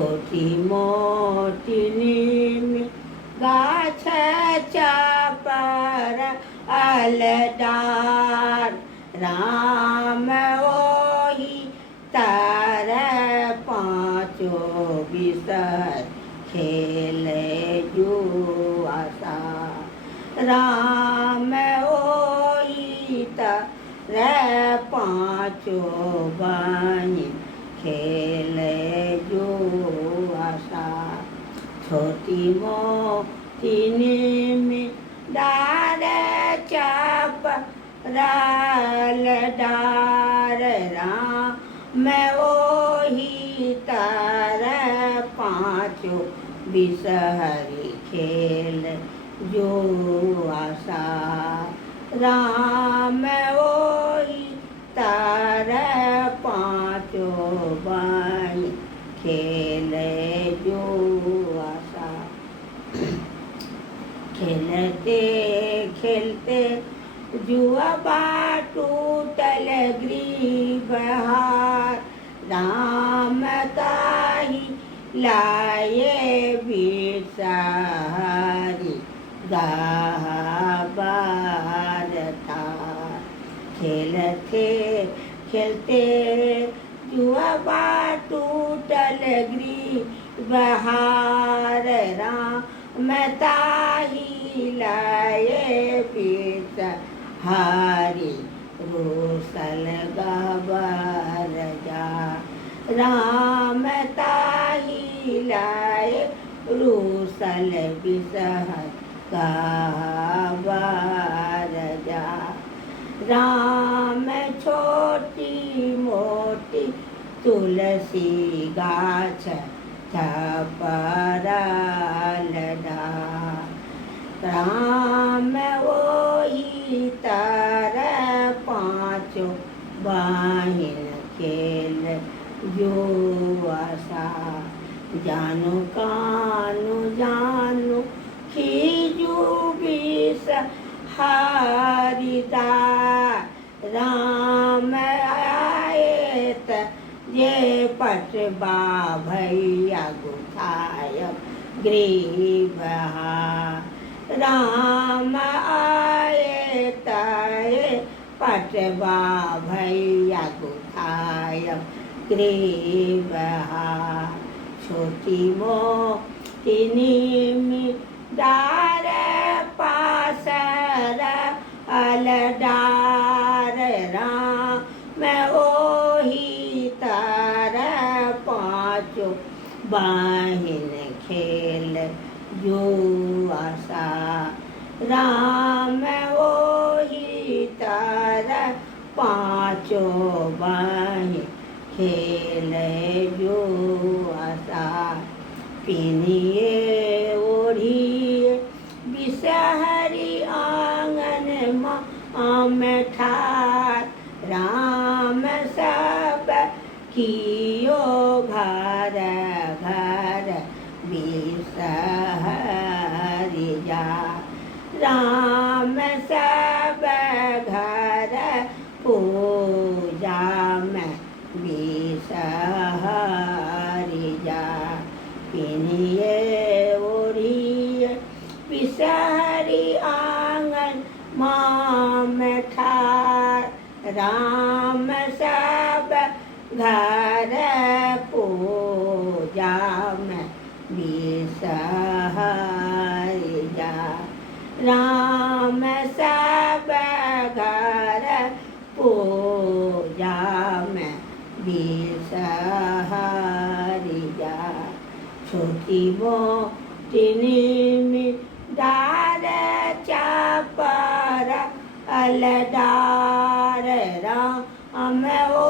छोटी मोटी नीम गाछच्या पर अलडार राम ओही तार पाँचो बिसर खेले जुआसा राम ओही तार पाँचो बाई खेले जुआसा छोटी मोटी नीम डार चाप राल डार राम ओही तार पाँचो बिसहरी खेल जो आशा राम ओही तार पाँचो बाई खेले जो आशा खेलते खेलते जुआ टूटल ग्रीब हार राम ताही लाए बिसहरी गाबार था खेलते खेलते जुआ टूटल ग्रीब हार राम ताही लाए बिसहरी रोसल गाबर जा राम ताही लाए रोसल बिसहर गाबर जा राम छोटी मोटी तुलसी गाछ छपराल डार राम ओही तार पाँचो बाहिन खेल जो आशा जानो कानो जानो खीजू बिस हारिदा राम आयत जे पटबा भैया गुथाय ग्रीब राम आयत पटबा भैया गुथाय ग्रीब छोटी मोटी नीम डार पासर अलडार राम ओही तार पाँचो बाहिन खेल जो आशा राम ओही तार पाँचो बाहिन खेल जो आशा पिनिए ओढ़िए बिसहरी आंगन में ठार राम सब कियो घर घर बिसहरी जा राम सब घर पूजा में बिसहरी जा पिनिए ओढ़िए बिसहरी आंगन में ठार राम सब घर पूजा में बिसहरी जा राम सब घर पूजा में बिसहरी जा छोटी मोटी नीम डार चापर अलडार राम ओ